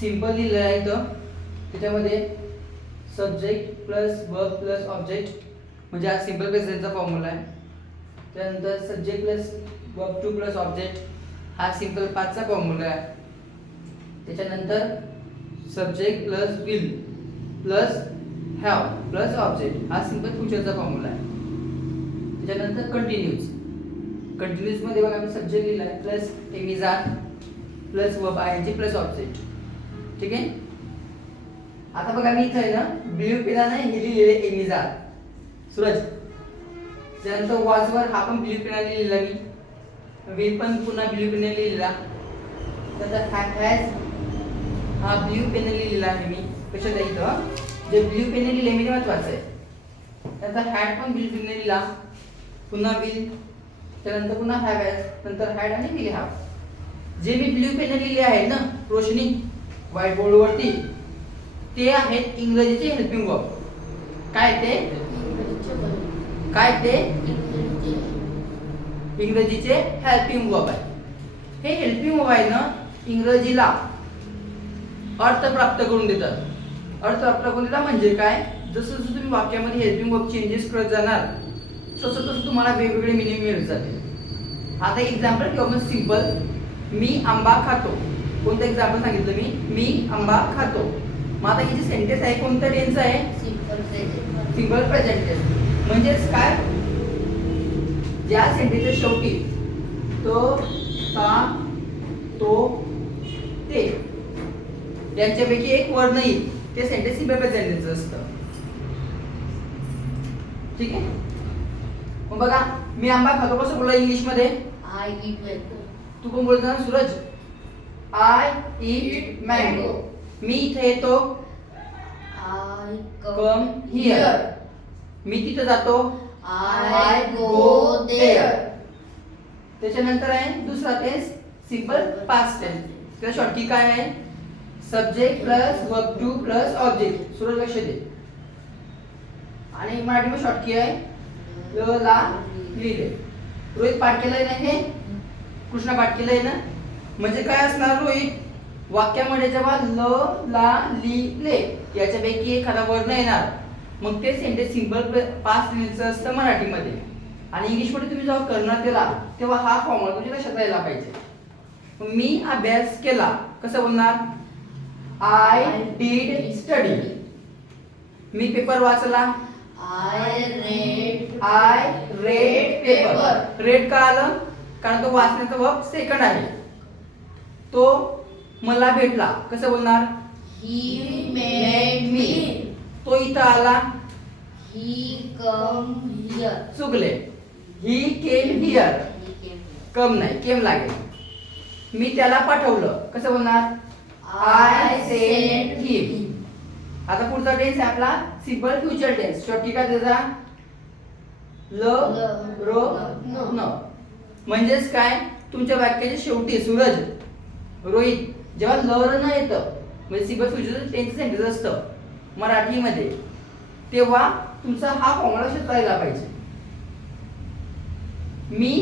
Simple लिहिलेलं आहे इथं त्याच्यामध्ये subject plus verb plus object म्हणजे हा सिंपल प्रेझेंटचा फॉर्म्युला आहे. त्यानंतर subject plus verb two plus object हा सिंपल पाचचा फॉर्म्युला आहे. त्याच्यानंतर subject plus will plus have plus object हा सिंपल फ्युचरचा फॉर्म्युला आहे. त्याच्यानंतर कंटिन्यूज कंटिन्यूजमध्ये बघा मी सब्जेक्ट लिहिला आहे plus एमिझान plus verb I N plus object ठीक आहे? आता बघा मी इथं आहे ना ब्ल्यू पेनाने हे लिहिलेले एलिझा सूरज त्यानंतर वॉचवर हा पण ब्ल्यू पेनाने लिहिलेला मी. विल पण पुन्हा ब्ल्यू पेनाने लिहिलेला. त्यानंतर हॅ हॅज हा ब्ल्यू पेन लिहिलेला आहे मी. कशाला इथं? जे ब्ल्यू पेन लिहिले मी ते महत्वाचं आहे. त्यानंतर हॅट पण ब्ल्यू पेन लिहिला. पुन्हा विल त्यानंतर पुन्हा हॅव हॅज नंतर हॅड आणि बिल हॅव जे मी ब्ल्यू पेन लिहिले आहे ना रोशनी व्हाईट बोर्डवरती ते आहेत इंग्रजीचे हेल्पिंग वर्ब काय ते? काय ते? इंग्रजीचे हेल्पिंग वर्ब आहे. हे हेल्पिंग वर्ब आहे ना इंग्रजीला अर्थ प्राप्त करून देतात. अर्थ प्राप्त करून देतात म्हणजे काय? जसं जसं तुम्ही वाक्यामध्ये हेल्पिंग वर्ब चेंजेस करत जाणार तसं तसं तुम्हाला वेगवेगळे मिनिंग मिळत जाते आता एक्झाम्पल किंवा सिंपल सिंपल मी आंबा खातो. कोणतं एक्झाम्पल सांगितलं मी? मी आंबा खातो. मग आता ही जी सेंटेन्स आहे कोणतं टेन्स आहे? सिंगल प्रेझेंट टेन्स म्हणजेच काय? ज्या सेंटेन्सच्या शेवटी तो ता तो ते. यांच्यापैकी एक वर्ड नाही ते सेंटेन्स सिंपल प्रेझेंट टेन्स असतं. ठीक आहे? मग बघा मी आंबा खातो कसं बोलला इंग्लिशमध्ये तू पण बोलतो ना सूरज? आय इट मँगो मी इथे येतो कम हिअर मी तिथं जातो I go there. त्याच्यानंतर आहे दुसरा टेन्स सिंपल पास्ट टेन्स त्याला शॉर्टकी काय आहे? Subject plus verb two plus object Suraj लक्ष दे. आणि मराठीमध्ये शॉर्टकी आहे. ल ला लिहिले रोहित पाठ केलंय ना हे? कृष्णा पाठ केलंय ना? म्हणजे काय असणार रोहित? वाक्यामध्ये जेव्हा ल ला ली ले याच्यापैकी एखादा वर्ण येणार मग ते सेंटेन्स सिंपल पाच टेन्सचं असतं मराठीमध्ये. आणि इंग्लिशमध्ये तुम्ही जेव्हा करणार त्याला तेव्हा हा फॉर्म्युला तुमच्या लक्षात यायला पाहिजे. मी अभ्यास केला कसं बोलणार? आय डीड स्टडी मी पेपर वाचला. I read. I read paper read का आलं? कारण तो वाचण्याचा वर्ब सेकंड आहे. तो मला भेटला. कसं बोलणार? He met me. तो इथं आला. He come here. चुकले. He came here He came here. Come नाही केम लागेल. मी त्याला पाठवलं. कसं बोलणार? आय सेंड हिम आता पुढचा टेन्स आहे आपला. सिंपल फ्युचर टेन्स शॉर्टी काय त्याचा? ल ल, रो न. न. म्हणजेच काय? तुमच्या वाक्याच्या शेवटी सूरज. रोहित जेव्हा ल र न येतं म्हणजे सिंपल फ्युचर टेन्स सेंटेन्स असतं मराठीमध्ये तेव्हा तुमचा हा फॉर्म्युला राहिला पाहिजे. मी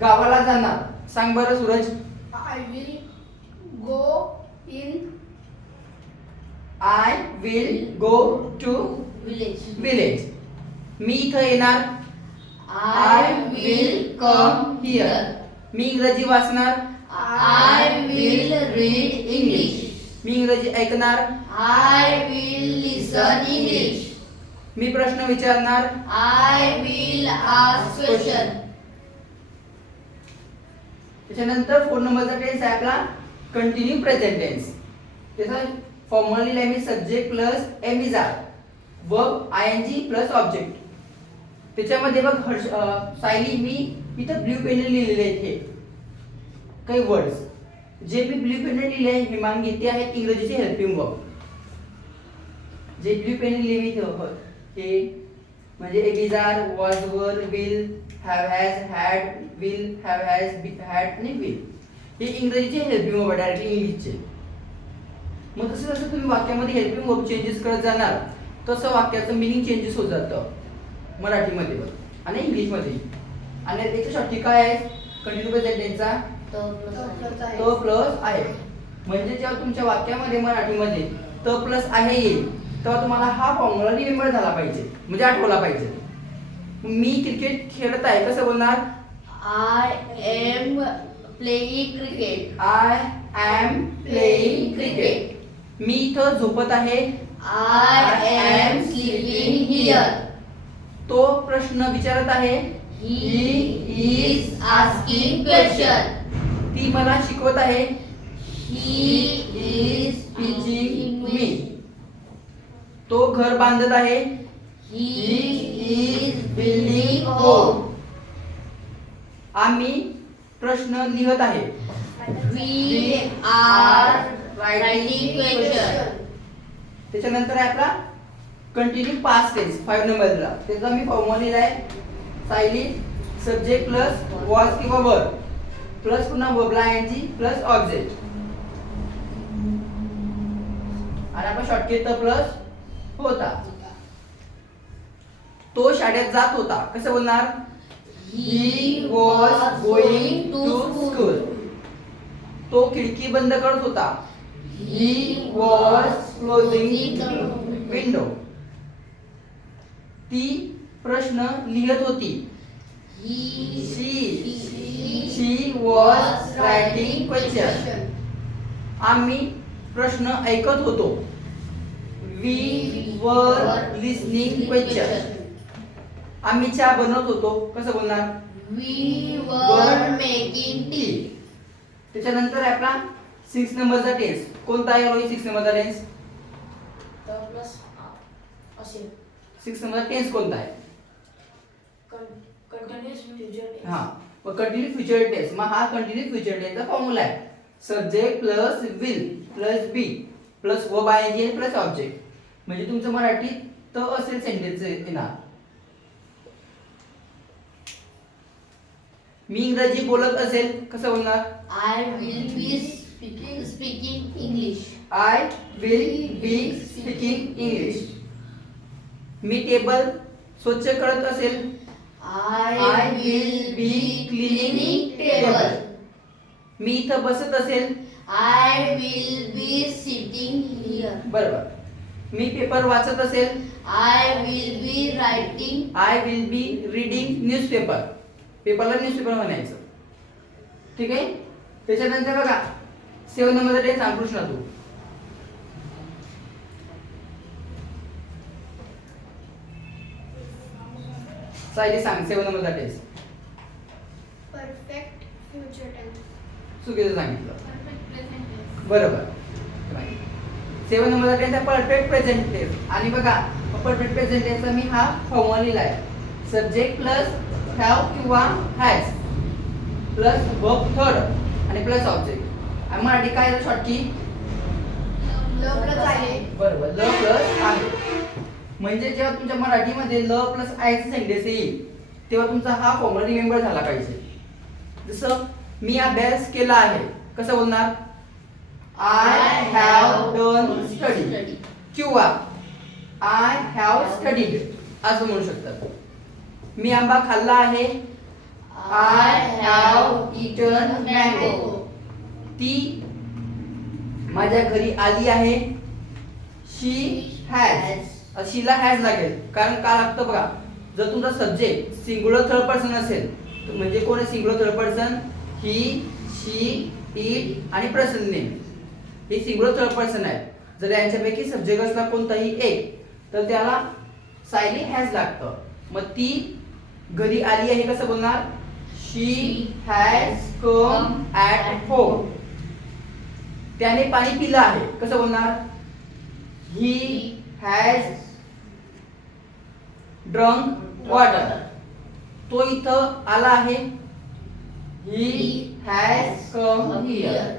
गावाला जाणार. सांग बरं Suraj. I will go in I will go to Village. Village मी इथं येणार. I will come here. मी इंग्रजी वाचणार. I will read English. मी इंग्रजी ऐकणार I will listen English. मी प्रश्न विचारणार I will ask question. त्याच्यानंतर फोन नंबरचा टेन्स आहे आपला कंटिन्यू प्रेझेंट टेन्स त्याचा फॉर्म्युला लिहिला मी subject plus am is are verb I N G plus object त्याच्यामध्ये बघ हर्ष सायली मी इथं ब्ल्यू पेन लिहिलेले आहेत हे काही वर्ड्स जे मी ब्ल्यू पेनने लिहिले आहे हिमांगी ते आहेत इंग्रजीचे हेल्पिंग वर्क जे ब्ल्यू पेन लिहिली हे म्हणजे एबिजार was were will have has had will have has had आणि विल हे इंग्रजीचे हेल्पिंग वर्क डायरेक्टली इंग्लिशचे मग तसं जसं तुम्ही वाक्यामध्ये हेल्पिंग वर्ब चेंजेस करत जाणार तसं वाक्याचं मिनिंग चेंजेस होत जातं. मराठीमध्ये. पण आणि इंग्लिशमध्ये. आणि त्याच्या शॉर्टी काय आहे? कंटिन्यू प्रेझेंट तो प्लस आहे. म्हणजे जेव्हा तुमच्या वाक्यामध्ये मराठीमध्ये त प्लस आहे येईल तेव्हा तुम्हाला हा फॉर्म्युला रिमेंबर झाला पाहिजे. म्हणजे आठवला पाहिजे. मी क्रिकेट खेळत आहे कसं बोलणार? I am playing cricket. I am playing cricket मी इथं झोपत आहे. I am sleeping here. तो प्रश्न विचारत आहे. He is asking question. ती मला शिकवत आहे teaching teaching me. me. तो घर बांधत आहे is building home. आम्ही प्रश्न लिहत आहे. त्याच्यानंतर आहे आपला कंटिन्यू पास टेन्स फाईव्ह नंबरला त्याचा मी फॉर्म्युला लिहिला आहे सायली सब्जेक्ट प्लस वॉज किंवा वर प्लस पुन्हा वर्बला एनजी प्लस ऑब्जेक्ट. आणि आपण शॉर्टकट प्लस होता. तो शाळेत जात होता. कसं बोलणार? He तो खिडकी बंद करत होता. ही वॉज क्लोजिंग विंडो ती प्रश्न लिहत होती. He She she she was writing question. आम्ही प्रश्न ऐकत होतो. We were listening question. आम्ही चहा बनवत होतो. कसं बोलणार We were making tea. त्याच्यानंतर आहे आपला सिक्स नंबरचा टेन्स कोणता आहे रोहित सिक्स नंबरचा टेन्स सिक्स नंबरचा टेन्स कोणता आहे? हा कंटिन्यू फ्युचर टेन्स मग हा कंटिन्यू फ्युचर टेन्सचा फॉर्म्युला आहे. Subject plus will plus be plus व बाय प्लस ऑब्जेक्ट म्हणजे तुमचं मराठीत त असेल सेंटेन्स येणार. मी इंग्रजी बोलत असेल कसं बोलणार? I will be speaking speaking English. I will be speaking English me table स्वच्छ करत असेल I will be cleaning table. मी इथं बसत असेल. I will be sitting here. बरोबर. मी पेपर वाचत असेल. I will be writing. I will be reading newspaper. पेपरला न्यूजपेपर म्हणायचं. ठीक आहे? त्याच्यानंतर बघा सेवन टेन्स सांग कृष्णा तू. सायली सांग सेवन नंबरचा टेन्स परफेक्ट फ्युचर टेन्स चुकीचं सांगितलं. परफेक्ट प्रेझेंट टेन्स बरोबर. सेवन नंबरचा टेन्स आहे परफेक्ट प्रेझेंट टेन्स आणि बघा परफेक्ट प्रेझेंट टेन्सचा मी हा फॉर्म्युला लिहिला आहे सब्जेक्ट प्लस हॅव किंवा हॅज प्लस वर्ब थर्ड आणि प्लस ऑब्जेक्ट आणि मराठी काय शॉर्ट की ल प्लस आहे. बरोबर. ल प्लस आहे. म्हणजे जेव्हा तुमच्या मराठीमध्ये ल प्लस आयचं सेंटेन्स येईल तेव्हा तुमचा हा फॉर्म्युला रिमेंबर झाला पाहिजे. जसं मी अभ्यास केला आहे. कसं बोलणार? आय हॅव डन स्टडी किंवा आय हॅव स्टडीड असं म्हणू शकतात. मी आंबा खाल्ला आहे. आय हॅव इटन मँगो ती माझ्या घरी आली आहे. शी हॅज शीला हॅज लागेल. कारण का लागतं बघा? जर तुमचा सब्जेक्ट सिंगुलर थर्ड पर्सन असेल तर म्हणजे कोण आहे singular third person he she it आणि पर्सन नेम हे सिंगुलर थर्ड पर्सन आहे. जर यांच्यापैकी सब्जेक्ट असला कोणताही एक तर त्याला सायली हॅज लागतं. मग ती घरी आली आहे कसं बोलणार? She has come at home त्याने पाणी पिलं आहे. कसं बोलणार? ही हॅज ड्रंक वॉटर तो इथं आला आहे. ही हॅज कम हिअर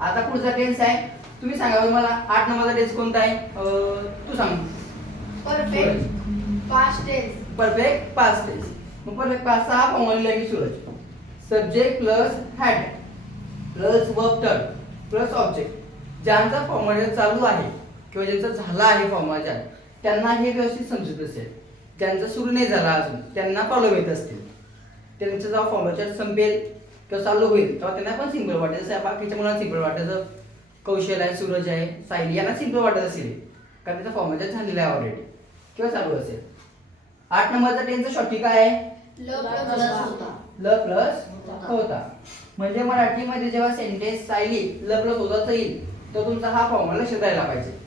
आता पुढचा टेन्स आहे. तुम्ही सांगा बरं मला आठ नंबरचा टेन्स कोणता आहे? अं, तू सांग. Perfect past tense perfect past tense मग परफेक्ट पास्ट हा formula me Suraj. Subject plus had plus verb plus object ज्यांचा फॉर्म्युला चालू आहे. किंवा ज्यांचा झाला आहे फॉर्म्युला त्यांना हे व्यवस्थित समजत असेल. ज्यांचा सुरू नाही झाला अजून त्यांना प्रॉब्लेम येत असतील. त्यांचा जेव्हा फॉर्म्युला संपेल किंवा चालू होईल तेव्हा त्यांना पण सिंपल वाटेल. जसं बाकीच्या मुलांना सिंपल वाटायचं कौशल आहे सूरज आहे सायली यांना सिंपल वाटत असेल. कारण त्याचा फॉर्मॅट झालेला आहे ऑलरेडी किंवा चालू असेल. आठ नंबरचा टेनचं शॉर्टी काय आहे? ल प्लस होता. म्हणजे मराठीमध्ये जेव्हा सेंटेन्स सायली ल प्लस होताच येईल तर तुमचा हा फॉर्म्युला लक्षात राहायला पाहिजे.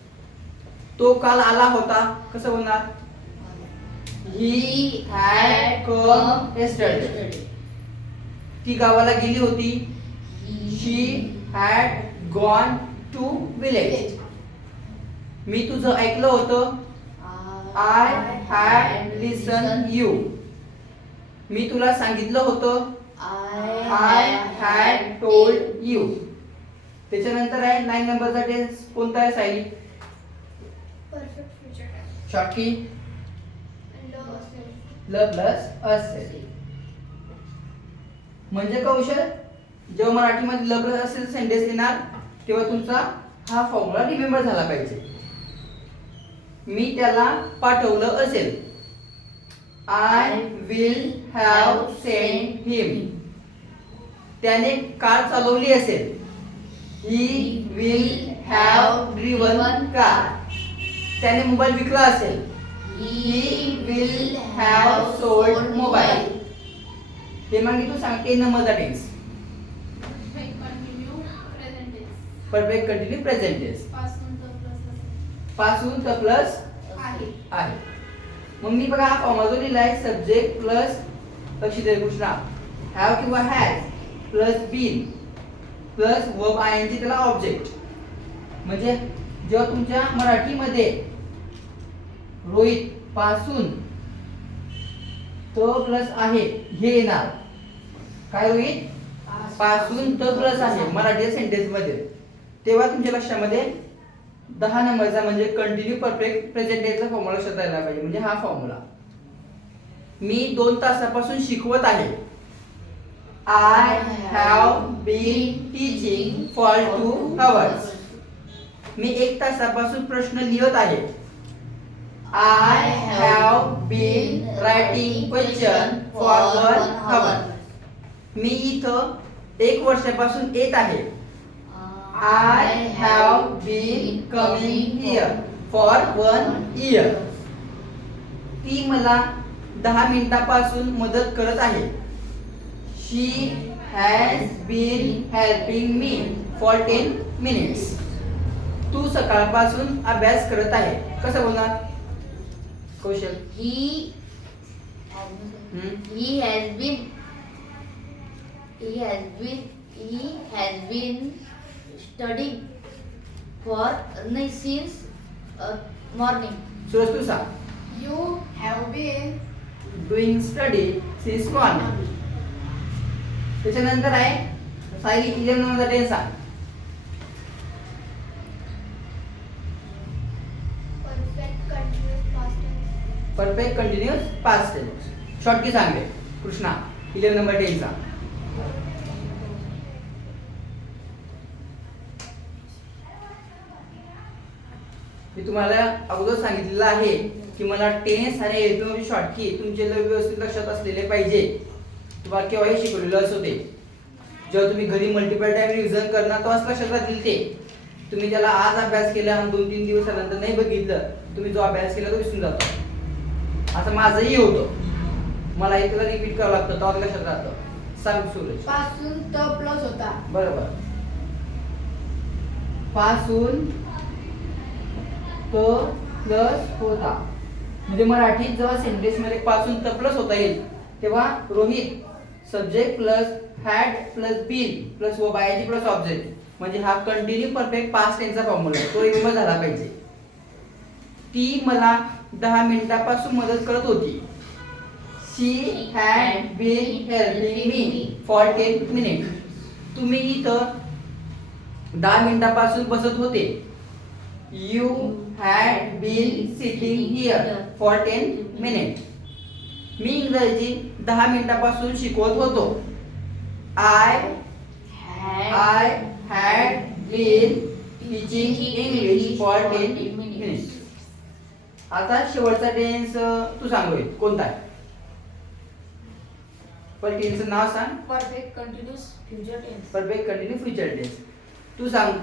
तो काल आला होता. कसं होणार ही हॅड कम ती गावाला गेली होती. She had gone to village मी तुझं ऐकलं होतं. आय हॅड लिसन यू मी तुला सांगितलं होतं. आय हॅड टोल्ड यू त्याच्यानंतर आहे नाईन नंबरचा टेन्स कोणता आहे परफेक्ट फ्युचर टेन्स शॉर्ट की ल असेल ल प्लस असेल म्हणजे कौशल जेव्हा मराठीमध्ये ल प्लस असेल सेंटेन्स येणार तेव्हा तुमचा हा फॉर्म्युला रिमेंबर झाला पाहिजे. मी त्याला पाठवलं असेल. I will have send him त्याने कार चालवली असेल. He will have driven car त्याने मोबाईल विकला असेल. He will have sold mobile ते मग मी तू सांगते continue present tense perfect continue present टेन्सपासून तर प्लस आहे. आहे. मग मी बघा हा फॉर्मा जो लिहिलाय सब्जेक्ट प्लस लक्ष दे कृष्णा. हॅव किंवा has plus been plus verb I N G त्याला ऑब्जेक्ट म्हणजे जेव्हा तुमच्या मराठीमध्ये रोहित पासून तो प्लस आहे हे येणार. काय रोहित पासून तो प्लस आहे मराठी सेंटेन्समध्ये. तेव्हा तुमच्या लक्षामध्ये दहा नंबरचा म्हणजे कंटिन्यू परफेक्ट प्रेझेंट टेन्सचा फॉर्म्युला लक्षात पाहिजे. म्हणजे हा फॉर्म्युला मी दोन तासापासून शिकवत आहे. I have been teaching for two hours मी एक तासापासून प्रश्न लिहत आहे. I have been writing question for one hour मी इथं एक वर्षापासून येत आहे. I have been coming here for one year ती मला दहा मिनिटापासून मदत करत आहे. She has been helping me for ten minutes तू सकाळपासून अभ्यास करत आहे. कसं बोलणार? कौशल. He Hmm? he has been he has been he has been studying for no, since uh, morning. Suraj तू सांग. You have been doing study since morning त्याच्यानंतर आहे Sayali eleven नंबरचा टेन्स सांग. Perfect continuous past tense short की सांगले Krishna eleven number ten मी तुम्हाला अगोदर सांगितलेलं आहे की मला टेन्स आणि एल्बी शॉर्ट की तुमचे व्यवस्थित लक्षात असलेले पाहिजे. तुम्हाला केव्हाही शिकवलेलं असं ते जेव्हा तुम्ही घरी मल्टिपल टाइम रिव्हिजन करणार तेव्हाच लक्षात राहतील ते. तुम्ही त्याला आज अभ्यास केला आणि दोन तीन दिवसानंतर नाही बघितलं तुम्ही जो अभ्यास केला तो विसरून जातो. असं माझंही होतं. मला हे रिपीट करावं लागतं तेव्हा ते लक्षात राहतं. सांग सूरजपासून त प्लस होता. बरोबर. पासून तो प्लस होता. म्हणजे मराठीत जेव्हा सेंटेन्समध्ये पासून त प्लस होता येईल तेव्हा Rohit subject plus had plus been plus व बायाची प्लस ऑब्जेक्ट म्हणजे हा कंटिन्यू परफेक्ट पास्ट टेन्सचा फॉर्म्युला तो रिमेंबर झाला पाहिजे. ती मला दहा मिनिटापासून मदत करत होती. She had been helping me for ten minute. तुम्ही इथं दहा मिनिटापासून बसत होते. You had been sitting here for ten minute. मी इंग्रजी दहा मिनिटापासून शिकवत होतो. I Had I had been teaching English for ten minutes आता शेवटचा टेन्स तू सांग रोहित, कोणता आहे? टेन्सचं नाव सांग. Perfect continuous future tense. Perfect continue future tense तू सांग.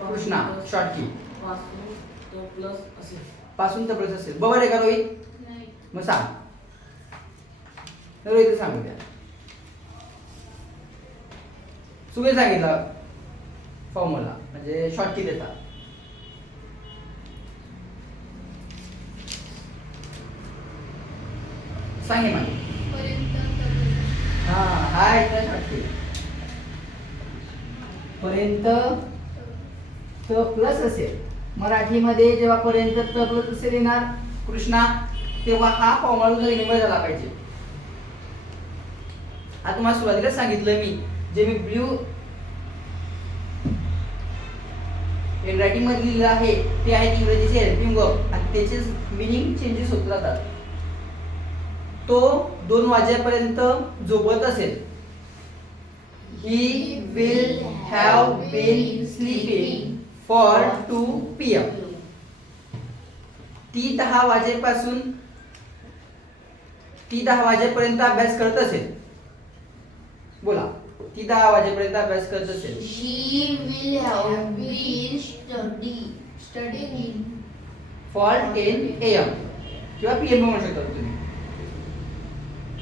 कृष्णा शॉर्ट की पासून तो प्लस असेल. पासून तर प्लस असेल. बरोबर आहे का रोहित? मग सांग. रोहित सांगू द्या. सुगे सांगितला फॉर्म्युला म्हणजे शॉर्ट की देता सांगे मला. पर्यंत तर- हा की पर्यंत त प्लस असेल. मराठीमध्ये जेव्हा पर्यंत त प्लस असेल येणार कृष्णा तेव्हा हा तुझा रिमेंबर झाला पाहिजे. आता तुम्हाला सुरुवातीला सांगितलं मी जे मी ब्ल्यू रायटिंगमध्ये लिहिलं आहे ते आहे इंग्रजीचे हेल्पिंग वर्क आणि त्याचे मिनिंग चेंजेस होत राहतात. तो दोन वाजेपर्यंत झोपत असेल. He will have been sleeping for two P M ती दहा वाजेपासून ती दहा वाजेपर्यंत अभ्यास करत असेल. बोला ती दहा वाजेपर्यंत अभ्यास करत असेल. She will have been study studying for ten A M किंवा पी एम म्हणू शकता तुम्ही.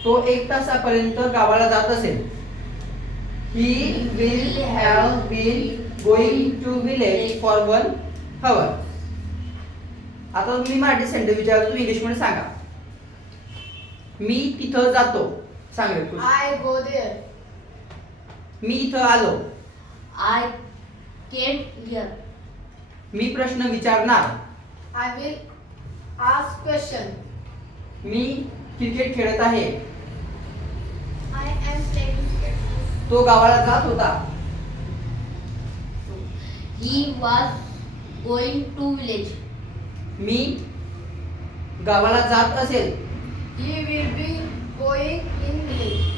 तो एक तासापर्यंत गावाला जात असेल he will have been going to village for one hour आता तुम्ही मराठी सेंटर विचारतो तुम्ही इंग्लिशमध्ये सांगा मी तिथं जातो सांगा कृष्ण. I go there. मी इथं आलो I came here. मी प्रश्न विचारणार I will ask question. मी क्रिकेट खेळत आहे. तो गावाला जात होता. He was going to village मी गावाला जात असेल. He will be going in village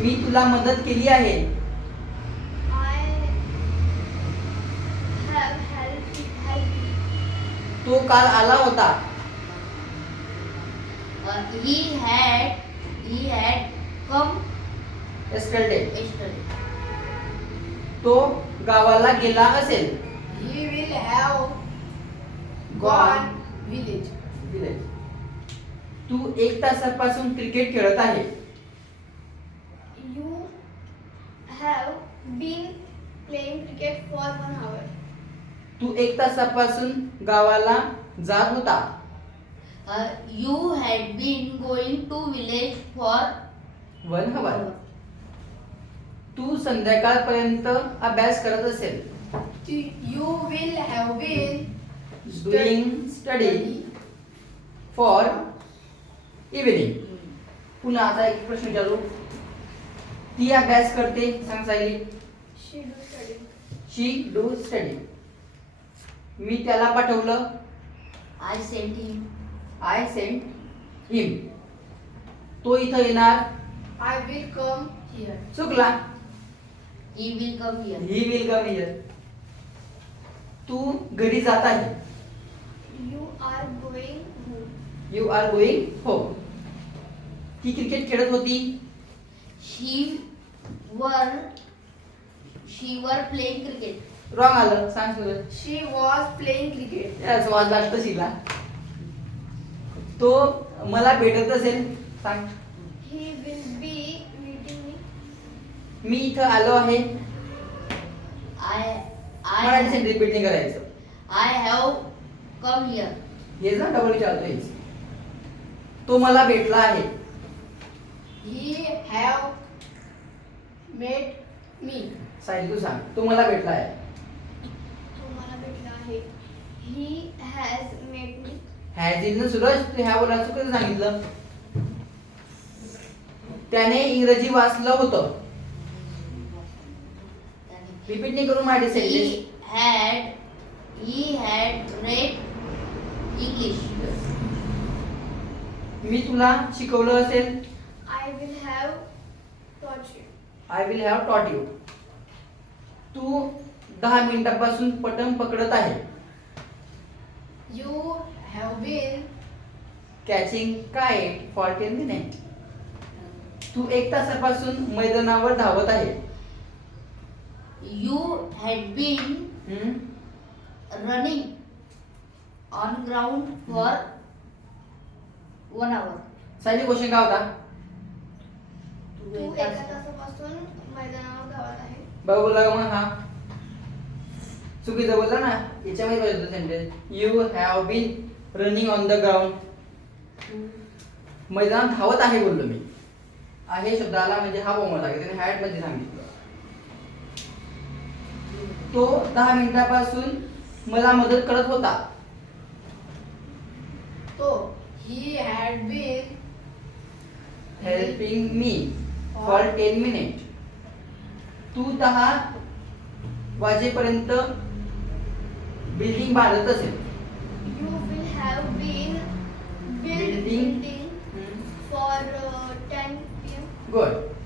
मी तुला मदत केली आहे. तो काल आला होता. Uh, he had he had come yesterday yesterday. तो गावाला गेला असेल He will have gone village. दिले. तू एक तासापासून क्रिकेट खेळत आहे You have been playing cricket for one hour. तू एक तासापासून गावाला जात होता You had been going to village for one hour तू संध्याकाळपर्यंत अभ्यास करत असेल. You will have been doing study for evening पुन्हा आता एक प्रश्न विचारू. ती अभ्यास करते सांग Sayali. She do study. She do study मी त्याला पाठवलं. I sent him. I sent him तो इथं येणार? आय विल कम हिअर चुकला. He will come here he will come here तू घरी जात आहे. You are going home you are going home ती क्रिकेट खेळत होती. शी वर शी वर प्लेइंग क्रिकेट रॉंग आलं. सांग she was playing cricket was last शिला तो मला भेटत असेल सांग He will be meeting me. मी इथं आलो आहे मराठी सेंटर रिपीट नाही करायचं I have come here. हे ना डबल विचारतोय तो मला भेटला आहे He have met me. Sahil तू सांग तो मला भेटला आहे तो मला भेटला आहे. He has met me. Has in Suraj तू ह्या बोला चुकीचं सांगितलं? त्याने इंग्रजी वाचलं होतं. रिपीट नाही करून Marathi sentence He had he had read English. मी तुला शिकवलं असेल. I will have taught you. I will have taught you तू दहा मिनिटापासून पटम पकडत आहे. You have been कॅचिंग काय फॉर टेन मिनिट तू एक तासापासून मैदानावर धावत आहे. You had been हम्म? running on ground for one hour. Sayali question काय होता? तू तू एक एका तास- तासापासून मैदानावर धावत आहे. बघा बोलला का मग हा? चुकीचं बोलला ना? याच्यामध्ये पाहिजे होतं sentence you have been running on the ground मैदानात धावत आहे बोललो मी. आहे शब्द आला म्हणजे हा बोमला लागेल. त्याने हॅटमध्ये सांगितलं. तो दहा मिनिटापासून मला मदत करत होता. तो he had been helping me for ten minute तू दहा वाजेपर्यंत बिल्डिंग बांधत असेल. have been build building, building hmm. for uh, 10 years. Good.